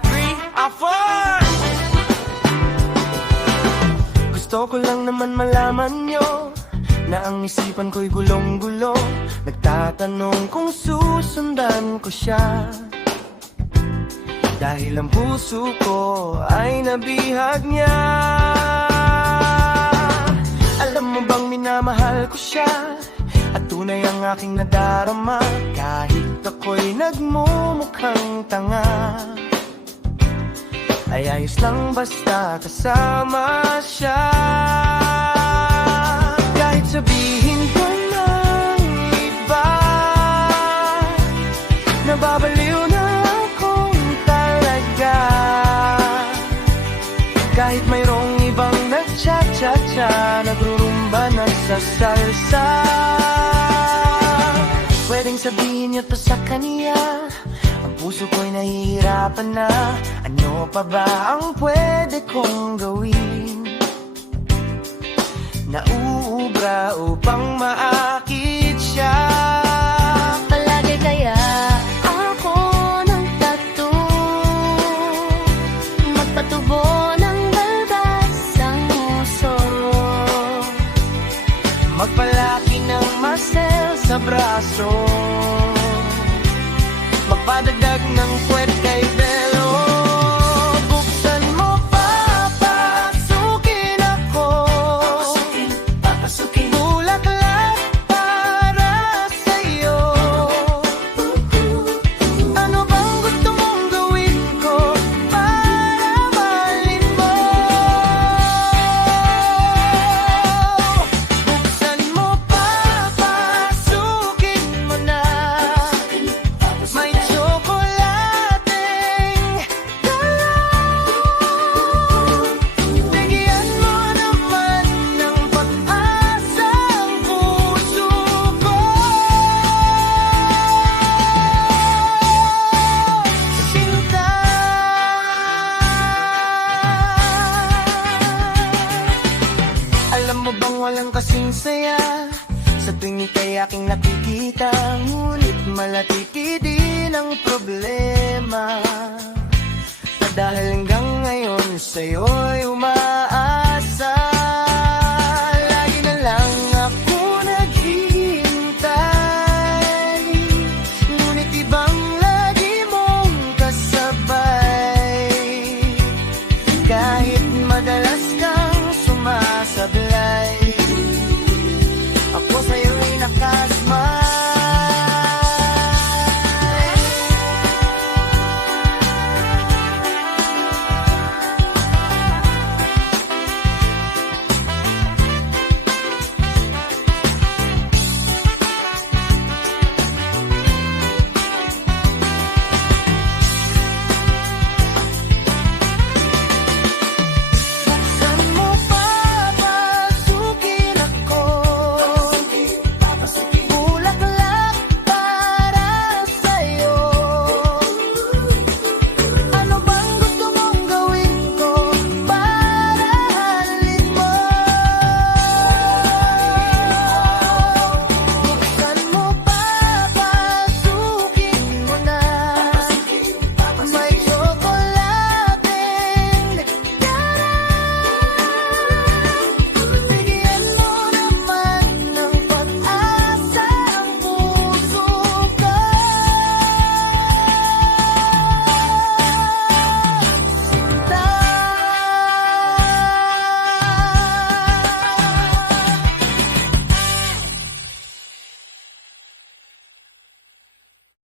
4 Gusto ko lang naman malaman nyo na ang isipan ko'y gulong-gulo. Nagtatanong kung susundan ko siya, dahil ang puso ko ay nabihag niya. Alam mo bang minamahal ko siya, at tunay ang aking nadarama, kahit ako'y nagmumukhang tanga. Ay ayos lang basta kasama siya. Kahit sabihin ko ng iba, nababaliw na akong talaga. Kahit mayroong ibang nagcha-cha-cha, nagrurumba, nagsasalsa, pwedeng sabihin niyo to sa kanya. Ang puso ko'y nahihirapan na, ano pa ba ang pwede kong gawin? Nauubra upang maakit siya. Palagi kaya ako ng tattoo, magpatubo ng balbas ang uso, magpalaki ng muscle sa braso, magpadagdag ng puwet kay Belo. Buksan mo, papasukin ako, papasukin. bulaklak para sa'yo. Ano bang gusto mong gawin ko para mahalin mo? Buksan mo, papasukin mo na, may tsokolating galaw. Bigyan mo naman ng pag-asa ang puso ko. Sinta, alam mo bang walang kasing saya sa tuwing ika'y aking nakikita, ngunit malatiti din ang problema, at dahil hanggang ngayon sa'yo'y umaasa.